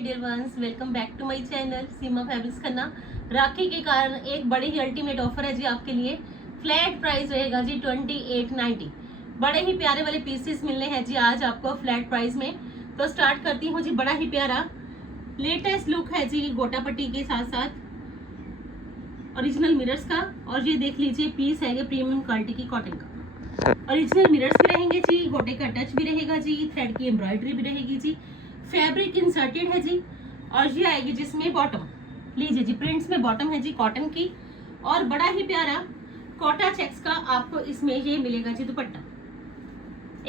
My dear ones, welcome back to my channel Seema fabrics Khanna. Rakhi के कारण एक बड़ी ही अल्टीमेट ऑफर है जी आपके लिए। फ्लैट प्राइस रहेगा जी 2890। बड़े ही प्यारे वाले पीसेस मिलने हैं जी आज आपको फ्लैट प्राइस में। तो स्टार्ट करती हूँ जी। बड़ा ही प्यारा लेटेस्ट लुक है जी गोटा पट्टी के साथ साथ ओरिजिनल मिरर्स का। और ये देख लीजिए पीस है प्रीमियम क्वालिटी की कॉटन का। ओरिजिनल मिरर्स भी रहेंगे जी, गोटे का टच भी रहेगा जी, थ्रेड की एम्ब्रॉयडरी भी रहेगी जी, फैब्रिक इंसर्टेड है जी। और ये आएगी जिसमें बॉटम, लीजिए जी प्रिंट्स में बॉटम है जी कॉटन की। और बड़ा ही प्यारा कोटा चेक्स का आपको इसमें ये मिलेगा जी दुपट्टा।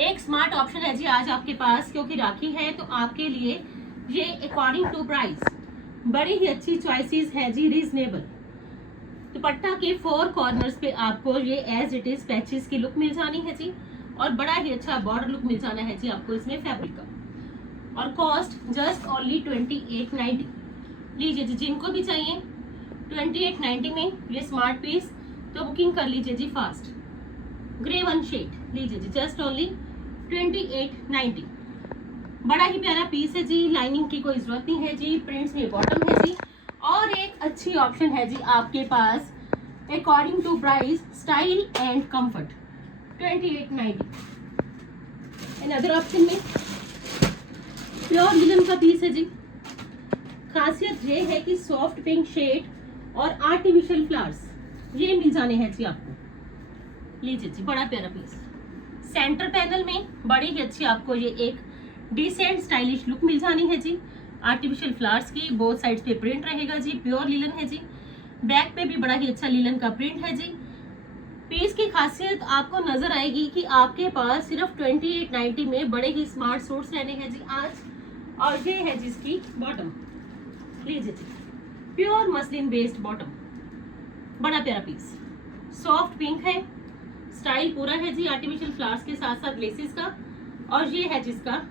एक स्मार्ट ऑप्शन है जी आज आपके पास, क्योंकि राखी है तो आपके लिए ये अकॉर्डिंग टू प्राइस बड़ी ही अच्छी चॉइसेस है जी, रीजनेबल। दुपट्टा के 4 कॉर्नर्स पे आपको ये एज इट इज पैचेस की लुक मिल जानी है जी। और बड़ा ही अच्छा बॉर्डर लुक मिल जाना है जी आपको इसमें फैब्रिक का। और कॉस्ट जस्ट ओनली 2890। लीजिए जी, जिनको भी चाहिए 2890 में ये स्मार्ट पीस तो बुकिंग कर लीजिए जी फास्ट। ग्रे वन शेड लीजिए जी, जस्ट ओनली 2890। बड़ा ही प्यारा पीस है जी, लाइनिंग की कोई जरूरत नहीं है जी, प्रिंट्स में बॉटम है जी। और एक अच्छी ऑप्शन है जी आपके पास according to price, style and comfort 2890। Another option में प्योर लिनन का पीस है जी। खासियत ये है कि सॉफ्ट पिंक शेड और आर्टिफिशियल फ्लावर्स ये मिल जाने हैं जी आपको। लीजिए जी, बड़ा प्यारा पीस। सेंटर पैनल में बड़ी ही अच्छी आपको ये एक डिसेंट स्टाइलिश लुक मिल जानी है जी। आर्टिफिशियल फ्लावर्स की बोथ साइड्स पे प्रिंट रहेगा जी, प्योर लिनन है जी। बैक पे भी बड़ा ही अच्छा लिनन का प्रिंट है जी। पीस की खासियत आपको नजर आएगी कि आपके पास सिर्फ 2890 में बड़े ही स्मार्ट सूट्स रहने हैं जी आज। और ये है जिसकी बॉटम, लीजिए जी प्योर मसलिन बेस्ड बॉटम। बड़ा प्यारा पीस, सॉफ्ट पिंक है, स्टाइल पूरा है जी आर्टिफिशियल फ्लावर्स के साथ साथ लेसेस का। और ये है जिसका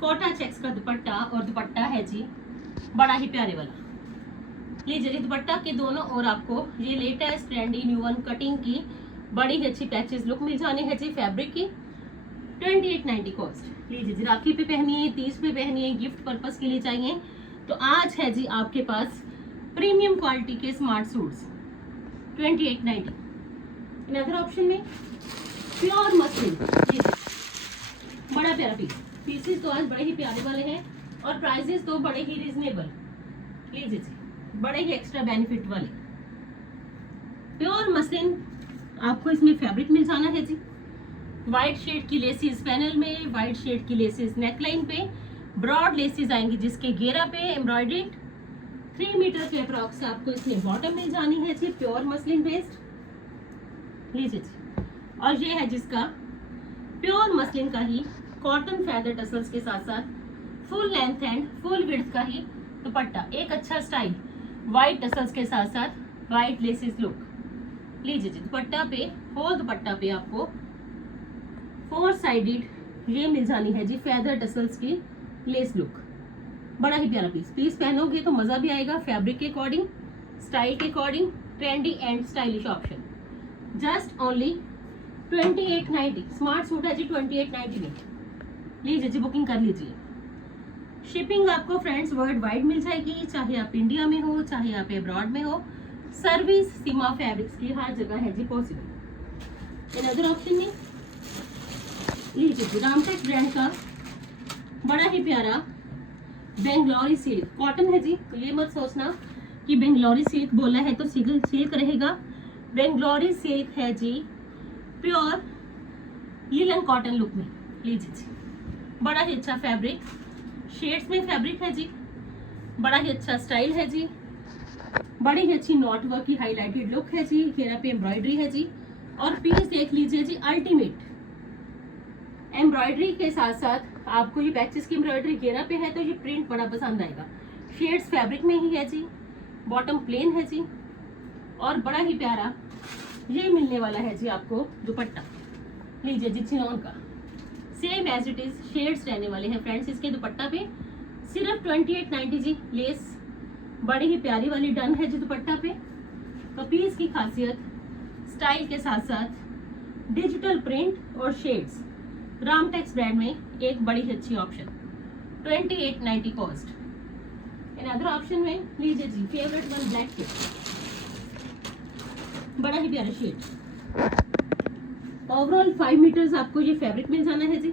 कोटा चेक्स का दुपट्टा। और दुपट्टा है जी बड़ा ही प्यारे वाला। लीजिए जी, दुपट्टा के दोनों और आपको ये latest trendy new one cutting की बड़ी ही अच्छी पैचेस लुक मिल जाने हैं जी फैब्रिक की। 2890 कॉस्ट। लीजिए जी, राखी पे पहनिए, 30 पे पहनिए, गिफ्ट पर्पस के लिए चाहिए तो आज है जी आपके पास प्रीमियम क्वालिटी के स्मार्ट सूट्स 2890। अनदर ऑप्शन में प्योर मसलिन, बड़ा प्यारा पीस। पीसेस तो आज बड़े ही प्यारे वाले हैं और प्राइसेस तो बड़े ही रीजनेबल। लीजिए जी, बड़े ही एक्स्ट्रा बेनिफिट वाले प्योर मसलिन आपको इसमें फैब्रिक मिल जाना है जी। व्हाइट शेड की लेसेस पैनल में, व्हाइट शेड की लेसेस नेकलाइन पे, ब्रॉड लेसेस आएंगी जिसके घेरा पे एम्ब्रॉयडरी 3 मीटर के अप्रॉक्स आपको इसमें बॉटम मिल जानी है जी, प्योर मसलिन बेस्ड। लीजिए जी, और ये है जिसका प्योर मसलिन का ही कॉटन फेदर टसल्स के साथ साथ full length and full width का ही दुपट्टा। एक अच्छा स्टाइल व्हाइट टसल्स के साथ साथ व्हाइट लेसेस लुक। लीजिए जी, दुपट्टा पे, होल दुपट्टा पे आपको 4 साइडेड ये मिल जानी है जी फेदर टसल्स की लेस लुक। बड़ा ही प्यारा पीस। पीस पहनोगे तो मजा भी आएगा, फैब्रिक के अकॉर्डिंग, स्टाइल के according, trendy and stylish option. Just only 2890। Smart suit है जी 2890 में। लीजिए जी, बुकिंग कर लीजिए। शिपिंग आपको फ्रेंड्स वर्ल्ड वाइड मिल जाएगी, चाहे आप इंडिया में हो चाहे आप अब्रॉड में हो। सर्विस सीमा फैब्रिक्स की हर जगह है जी पॉसिबल। अनदर ऑप्शन में लीजिए जी, रामटेक ब्रांड का बड़ा ही प्यारा बेंगलोरी सिल्क कॉटन है जी। तो ये मत सोचना कि बेंगलोरी सिल्क बोला है तो सिल्क रहेगा। बेंगलोरी सिल्क है जी प्योर लिनन कॉटन लुक में। लीजिए जी, बड़ा ही अच्छा फैब्रिक, शेड्स में फैब्रिक है जी, बड़ा ही अच्छा स्टाइल है जी, बड़ी ही अच्छी नॉट वर्क की हाईलाइटेड लुक है जी, घेरा पे एम्ब्रॉयडरी है जी। और पीस देख लीजिए जी, अल्टीमेट एम्ब्रॉयडरी के साथ साथ आपको ये पैचेस की एम्ब्रॉयडरी घेरा पे है तो ये प्रिंट बड़ा पसंद आएगा। शेड्स फैब्रिक में ही है जी, बॉटम प्लेन है जी। और बड़ा ही प्यारा ये मिलने वाला है जी आपको दुपट्टा। लीजिए जी, चिनॉन का same as it is shades रहने वाले हैं फ्रेंड्स इसके दुपट्टा पे। सिर्फ 2890 जी। लेस बड़ी ही प्यारी वाली डन है जी दुपट्टा पे। तो पीस की खासियत स्टाइल के साथ साथ डिजिटल प्रिंट और शेड्स, रामटेक्स ब्रांड में एक बड़ी ही अच्छी ऑप्शन। 2890 कॉस्ट। अनदर ऑप्शन में लीजिए जी फेवरेट वन ब्लैक शेड, बड़ा ही प्यारा शेड। ओवरऑल 5 मीटर्स आपको ये फैब्रिक मिल जाना है जी।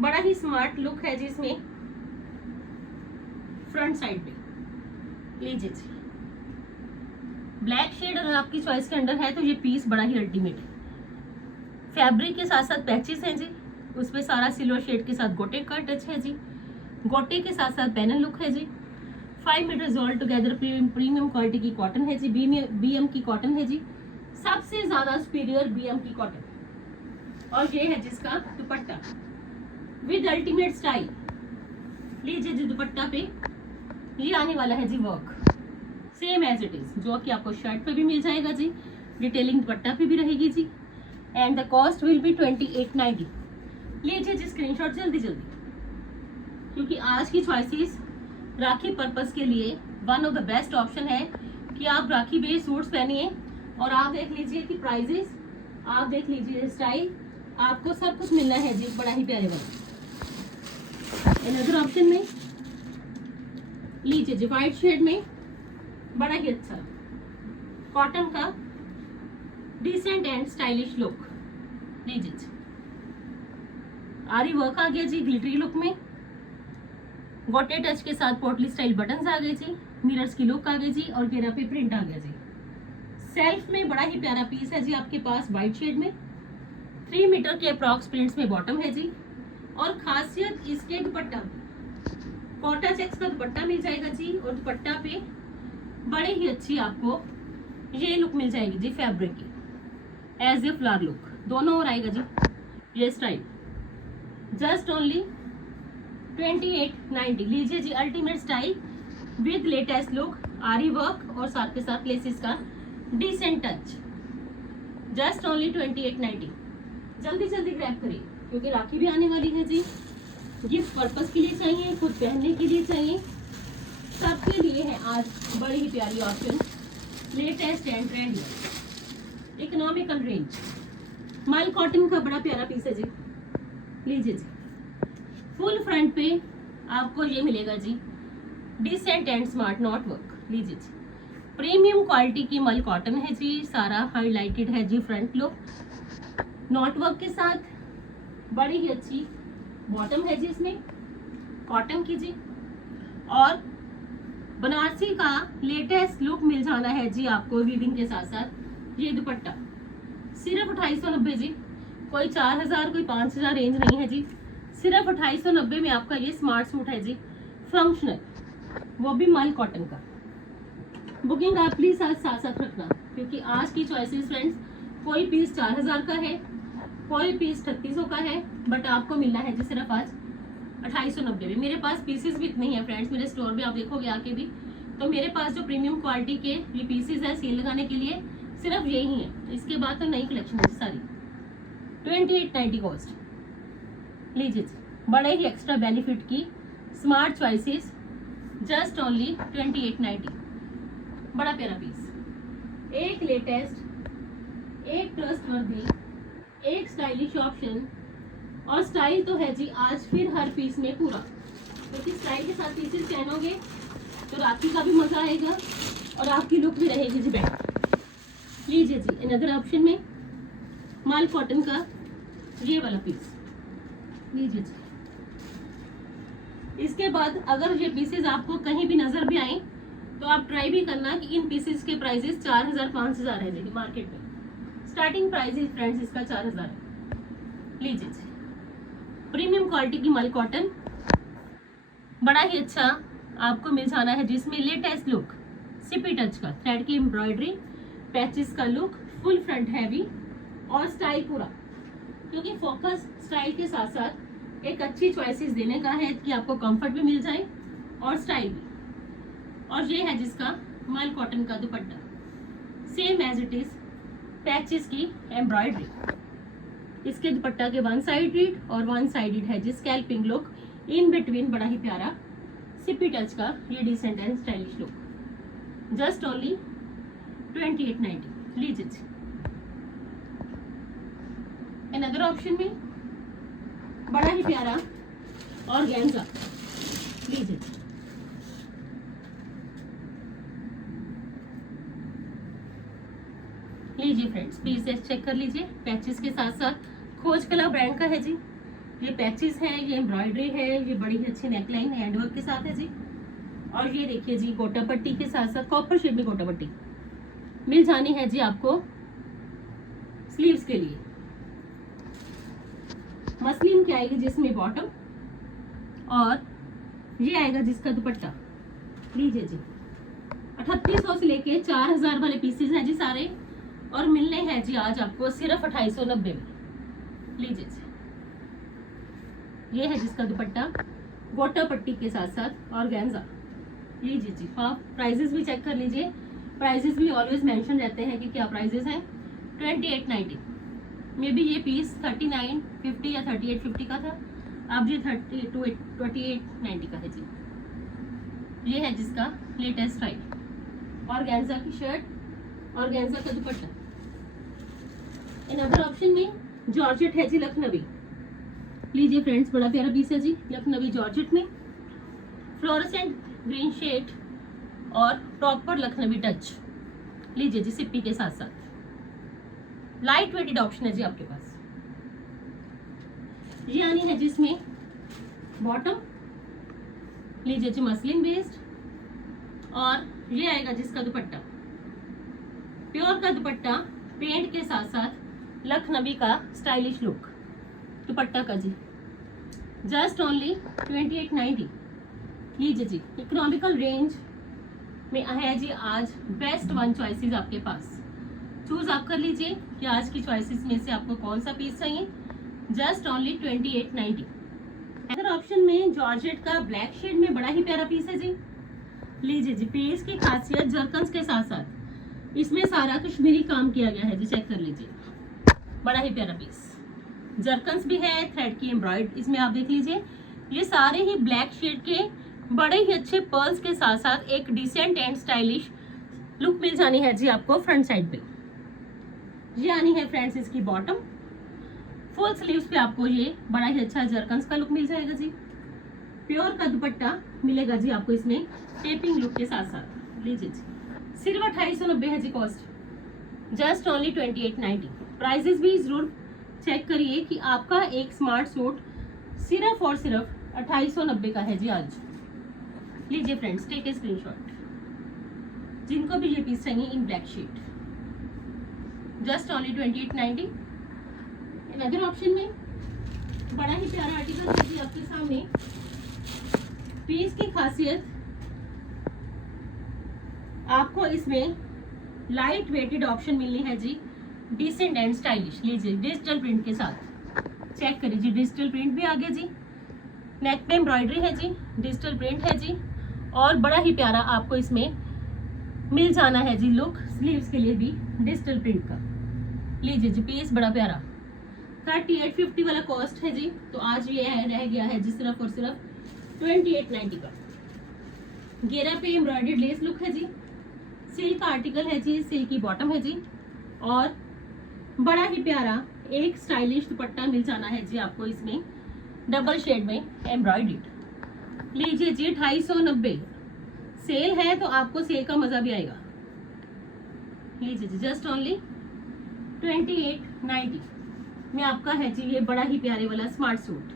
बड़ा ही स्मार्ट लुक है जी इसमें फ्रंट साइड पे। लीजिए जी ब्लैक शेड अगर आपकी चॉइस के अंडर है तो ये पीस बड़ा ही अल्टीमेट है। फैब्रिक के साथ साथ पैचेस हैं जी, उसपे सारा सिल्वर शेड के साथ गोटे का टच है जी। गोटे के साथ साथ पैनल लुक है जी। 5 metres all together premium quality की कॉटन है जी, बीएम की कॉटन है जी, सबसे ज्यादा सुपीरियर बीएम की कॉटन। और ये है जिसका दुपट्टा विद अल्टीमेट स्टाइल। लीजिए जी दुपट्टा पे ये आने वाला है जी work same as it is, जो कि आपको शर्ट पे भी मिल जाएगा जी, डिटेलिंग दुपट्टा पे भी रहेगी जी। And the cost will be 2890। लीजिए जी स्क्रीनशॉट जल्दी जल्दी, क्योंकि आज की चॉइसेस राखी पर्पस के लिए one of the best option है कि आप राखी बेस्ड सूट्स पहनिए और आप देख लीजिए कि प्राइजेस, आप देख लीजिए स्टाइल, आपको सब कुछ मिलना है जी बड़ा ही प्यारे वाला। अनदर ऑप्शन में लीजिए जी व्हाइट शेड में बड़ा ही अच्छा कॉटन का डिसेंट एंड स्टाइलिश लुक। लीजिए जी आरी वर्क आ गया जी ग्लिटरी लुक में, गोटे टच के साथ पोटली स्टाइल बटन्स आ गए जी, मिरर्स की लुक आ गई जी और घेरा पे प्रिंट आ गया जी। सेल्फ में बड़ा ही प्यारा पीस है जी आपके पास व्हाइट शेड में, 3 मीटर के अप्रॉक्स प्रिंट्स में बॉटम है जी। और खासियत इसके दुपट्टा, कोटा चेक्स का दुपट्टा मिल जाएगा जी और दुपट्टा पे बड़े ही अच्छी आपको ये लुक मिल जाएगी जी फैब्रिक की, एज ए फ्लावर लुक दोनों और आएगा जी ये स्टाइल। Just only 2890। लीजिए जी ultimate style with latest look, aari work और साथ के साथ लेसिस का डिसेंट टच। Just only 2890। जल्दी जल्दी ग्रैब करिए क्योंकि राखी भी आने वाली है जी। गिफ्ट पर्पस के लिए चाहिए, खुद पहनने के लिए चाहिए, सबके लिए है आज बड़ी ही प्यारी option, latest and trendy economical range. मल कॉटन का बड़ा प्यारा पीस है जी। लीजिए जी फुल फ्रंट पे आपको ये मिलेगा जी decent and smart knot work. लीजिए जी प्रीमियम क्वालिटी की मल कॉटन है जी, सारा हाईलाइटेड है जी फ्रंट लुक नॉट वर्क के साथ, बड़ी ही अच्छी बॉटम है जी इसमें कॉटन की जी। और बनारसी का लेटेस्ट लुक मिल जाना है जी आपको वीविंग के साथ साथ। ये दुपट्टा सिर्फ 2890 जी, कोई 4000 कोई 5000 रेंज नहीं है जी, सिर्फ 2890 में आपका ये स्मार्ट सूट है जी फंक्शनल, वो भी मल कॉटन का। बुकिंग आप प्लीज आज साथ साथ रखना क्योंकि आज की चॉइसेस फ्रेंड्स, कोई पीस 4000 का है, कोई पीस 3600 का है, बट आपको मिलना है जी सिर्फ आज 2890 में। मेरे पास पीसेस भी इतने ही है फ्रेंड्स, मेरे स्टोर में आप देखोगे आके भी तो मेरे पास जो प्रीमियम क्वालिटी के ये पीसेस है सेल लगाने के लिए सिर्फ यही है, इसके बाद तो नई कलेक्शन है सारी। 2890 कॉस्ट। लीजिए जी बड़े ही एक्स्ट्रा बेनिफिट की स्मार्ट चॉइसेस, जस्ट ओनली 2890। बड़ा प्यारा पीस, एक लेटेस्ट, एक ट्रस्टवर्दी, एक स्टाइलिश ऑप्शन। और स्टाइल तो है जी आज फिर हर पीस में पूरा, क्योंकि स्टाइल के साथ पीसेस पहनोगे तो राखी का भी मजा आएगा और आपकी लुक भी रहेगी जी बेटर। लीजिए जी अनदर ऑप्शन में माल कॉटन का ये वाला पीस। लीजिए जी इसके बाद अगर ये पीसेस आपको कहीं भी नजर भी आए तो आप ट्राई भी करना कि इन पीसेस के प्राइसेस 4000 5000 है जी मार्केट में, स्टार्टिंग प्राइस फ्रेंड्स इसका 4000 है। लीजिए जी प्रीमियम क्वालिटी की मल कॉटन, बड़ा ही अच्छा आपको मिल जाना है जिसमें लेटेस्ट लुक, सिपी टच का थ्रेड की एम्ब्रॉयडरी, पैचेस का लुक, फुल फ्रंट हैवी और स्टाइल पूरा, क्योंकि फोकस स्टाइल के साथ साथ एक अच्छी चॉइसेस देने का है कि आपको कंफर्ट भी मिल जाए और स्टाइल भी। और ये है जिसका मल कॉटन का दुपट्टा, same as it is patches की एम्ब्रॉयडरी, इसके दुपट्टा के वन साइडेड और वन साइडेड है जी स्कैल्पिंग लुक, इन बिटवीन बड़ा ही प्यारा सिपी टच का ये decent and stylish look. Just only 2890। लीजिए अनदर ऑप्शन में बड़ा ही प्यारा ऑर्गेन्जा। लीजिए लीजिए फ्रेंड्स, पीसेस चेक कर लीजिए, पैचेस के साथ साथ खोज कला ब्रांड का है जी। ये पैचेस है, ये एम्ब्रॉयडरी है, ये बड़ी ही अच्छी नेकलाइन हैंडवर्क के साथ है जी। और ये देखिए जी, गोटा पट्टी के साथ साथ कॉपर शेड में गोटा पट्टी मिल जानी है जी आपको स्लीव्स के लिए। मसलिन की आएगी जिसमें बॉटम, और ये आएगा जिसका दुपट्टा। लीजिए जी, 3800 से लेके 4000 वाले पीसेस हैं जी सारे, और मिलने हैं जी आज आपको सिर्फ 2890 में। लीजिए जी, ये है जिसका दुपट्टा गोटा पट्टी के साथ साथ ऑर्गेन्जा। लीजिए जी, आप प्राइजेस भी चेक कर लीजिए, प्राइजेस भी ऑलवेज मेंशन रहते हैं कि क्या प्राइजेस हैं। 2890 में भी ये पीस 3950 या 3850 का था, अब ये 2890 का है जी। ये है जिसका लेटेस्ट स्टाइल, ऑर्गेन्जा की शर्ट, ऑर्गेन्जा का दुपट्टा। इन अदर ऑप्शन में जॉर्जेट है जी, लखनवी। लीजिए फ्रेंड्स, बड़ा प्यारा पीस है जी, लखनवी जॉर्जेट में फ्लोरेसेंट ग्रीन शेड और प्रॉपर लखनवी टच। लीजिए जी, सिप्पी के साथ साथ लाइट वेटेड ऑप्शन है जी आपके पास। ये आनी है जिसमें बॉटम, लीजिए जी मसलिन बेस्ड, और ये आएगा जिसका दुपट्टा प्योर का दुपट्टा, पेंट के साथ साथ लखनवी का स्टाइलिश लुक दुपट्टा का जी। Just only 2890। लीजिए जी, इकोनॉमिकल रेंज में है जी आज बेस्ट वन चॉइसेस आपके पास। चूज आप कर लीजिए कि आज की चॉइसेस में से आपको कौन सा पीस चाहिए। Just only 2890। अदर ऑप्शन में जॉर्जेट का ब्लैक शेड में बड़ा ही प्यारा पीस है जी। लीजिए जी, पीस की खासियत जरकन्स के साथ साथ इसमें सारा कश्मीरी काम किया गया है जी, चेक कर लीजिए, बड़ा ही प्यारा पीस। जरकन्स भी है, थ्रेड की एम्ब्रॉयड इसमें आप देख लीजिए। ये सारे ही ब्लैक शेड के बड़े ही अच्छे पर्ल्स के साथ साथ एक डिसेंट एंड स्टाइलिश लुक मिल जानी है जी आपको फ्रंट साइड पे। ये आनी है फ्रेंड्स इसकी बॉटम, फुल स्लीव्स पे आपको ये बड़ा ही अच्छा जरकन्स का लुक मिल जाएगा जी। प्योर का दुपट्टा मिलेगा जी आपको इसमें टेपिंग लुक के साथ साथ। लीजिए जी, सिर्फ 2890 है जी कॉस्ट। Just only 2890। प्राइजेस भी जरूर चेक करिए कि आपका एक स्मार्ट सूट सिर्फ और सिर्फ 2890 का है जी आज। लीजिए फ्रेंड्स, टेक ए स्क्रीनशॉट जिनको भी ये पीस चाहिए in black shade. Just only 2890। Other option में बड़ा ही प्यारा आर्टिकल है जी आपके सामने। पीस की खासियत आपको इसमें लाइट वेटेड ऑप्शन मिलनी है जी, डिसेंट एंड स्टाइलिश। लीजिए, डिजिटल प्रिंट के साथ चेक करिए जी, डिजिटल प्रिंट भी आ गया जी। नेक पे एम्ब्रॉयडरी है जी, डिजिटल प्रिंट है जी, और बड़ा ही प्यारा आपको इसमें मिल जाना है जी लुक। स्लीव्स के लिए भी डिजिटल प्रिंट का। लीजिए जी, पीस बड़ा प्यारा 3850 वाला कॉस्ट है जी, तो आज ये रह गया है जी सिर्फ और सिर्फ 2890 का। घेरा पे एम्ब्रॉयडर्ड लेस लुक है जी, सिल्क का आर्टिकल है जी, सिल्क की बॉटम है जी, और बड़ा ही प्यारा एक स्टाइलिश दुपट्टा मिल जाना है जी आपको इसमें डबल शेड में एम्ब्रॉयडर्ड। लीजिए जी, 2890। सेल है तो आपको सेल का मजा भी आएगा। लीजिए जी, जस्ट ओनली 2890 में आपका है जी ये बड़ा ही प्यारे वाला स्मार्ट सूट।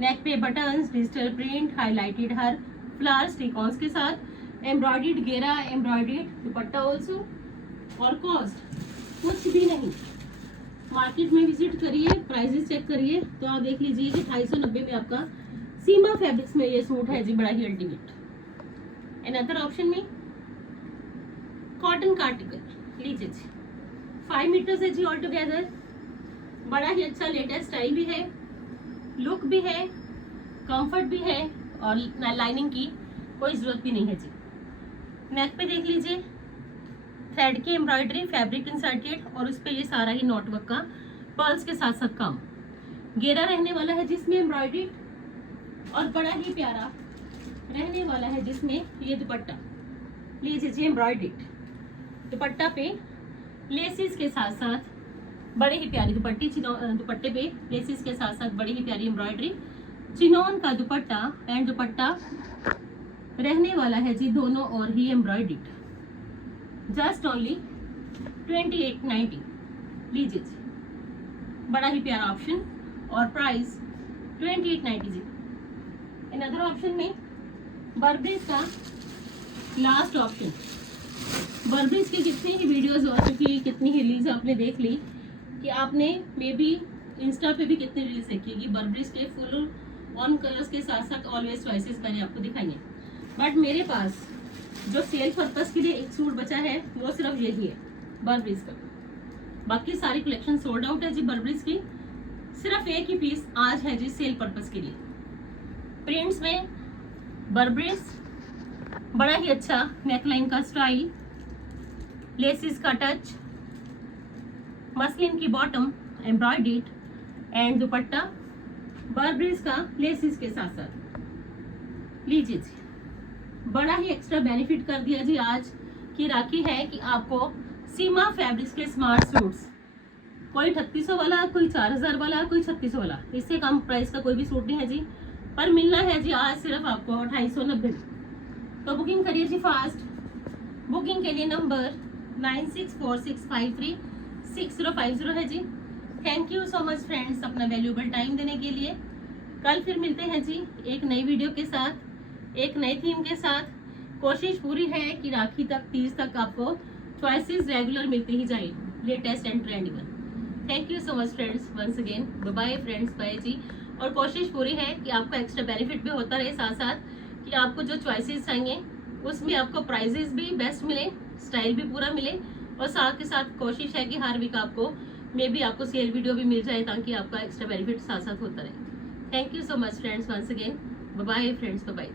नेक पे बटन्स, डिजिटल प्रिंट, हाईलाइटेड हर फ्लावर स्टिकॉन्स के साथ, एम्ब्रॉयडर्ड घेरा, एम्ब्रॉयडर्ड दुपट्टा ऑल्सो, और कॉस्ट कुछ भी नहीं। मार्केट में विजिट करिए, प्राइसेस चेक करिए, तो आप देख लीजिए कि 2890 में आपका सीमा फैब्रिक्स में ये सूट है जी, बड़ा ही अल्टीमेट। एंड अदर ऑप्शन में कॉटन का आर्टिकल। लीजिए जी, 5 मीटर्स है जी ऑल टुगेदर, बड़ा ही अच्छा लेटेस्ट स्टाइल भी है, लुक भी है, कंफर्ट भी है, और लाइनिंग की कोई जरूरत भी नहीं है जी। नेक पे देख लीजिए, थ्रेड की एम्ब्रॉयडरी, फैब्रिक इंसर्टेड, और उस पे ये सारा ही नॉट वर्क का पर्ल्स के साथ साथ काम। घेरा रहने वाला है जिसमें एम्ब्रॉयडरी, और बड़ा ही प्यारा रहने वाला है जिसमें ये दुपट्टा। लीजिए जी, एम्ब्रॉयडरी दुपट्टा पे लेसिस के साथ साथ बड़े ही प्यारी दुपट्टे पे लेसिस के साथ साथ बड़ी ही प्यारी एम्ब्रॉयडरी, चिनोन का दुपट्टा, एंड दुपट्टा रहने वाला है जी दोनों और ही एम्ब्रॉयडरी। जस्ट ओनली 2890 लीजिए जी, बड़ा ही प्यारा ऑप्शन और प्राइस 2890 जी। अनदर ऑप्शन में बर्बरीज का लास्ट ऑप्शन। बर्बरीज की कितनी ही वीडियोस हो चुकी, कितनी ही रील्स आपने देख ली कि आपने मे बी इंस्टा पे भी कितनी रील्स देखी होगी। बर्बरीज के फुल ऑन कलर्स के साथ साथ ऑलवेज चॉइसेस मैंने आपको दिखाई है, बट मेरे पास जो सेल पर्पस के लिए एक सूट बचा है वो सिर्फ यही है बर्बरीज का। बाकी सारी कलेक्शन सोल्ड आउट है जी बर्बरीज की। सिर्फ एक ही पीस आज है जी सेल पर्पस के लिए। प्रिंट्स में बर्बरीज, बड़ा ही अच्छा नेकलाइन का स्टाइल, लेसिस का टच, मसलिन की बॉटम एम्ब्रॉयडर्ड एंड दुपट्टा बर्बरीज का लेसिस के साथ साथ लीजिए जी। बड़ा ही एक्स्ट्रा बेनिफिट कर दिया जी आज की राखी है कि आपको सीमा फैब्रिक्स के स्मार्ट सूट्स, कोई 3800 वाला, कोई 4000 वाला, कोई 3600 वाला, इससे कम प्राइस का कोई भी सूट नहीं है जी, पर मिलना है जी आज सिर्फ आपको 2890 में। तो बुकिंग करिए जी फास्ट। बुकिंग के लिए नंबर 9646536050 है जी। Thank you so much friends अपना वैल्यूएबल टाइम देने के लिए। कल फिर मिलते हैं जी एक नई वीडियो के साथ, एक नई थीम के साथ। कोशिश पूरी है कि राखी तक 30 तक आपको चॉइसेस रेगुलर मिलती ही जाए, latest and trending. Thank you so much friends once again, bye bye friends, bye जी। और कोशिश पूरी है कि आपको एक्स्ट्रा बेनिफिट भी होता रहे, साथ साथ कि आपको जो चॉइसेस चाहिए उसमें आपको प्राइजेस भी बेस्ट मिले, स्टाइल भी पूरा मिले, और साथ के साथ कोशिश है कि हर वीक आपको मे बी आपको सेल वीडियो भी मिल जाए ताकि आपका एक्स्ट्रा बेनिफिट साथ साथ होता रहे। Thank you so much friends once again, bye bye friends, bye bye.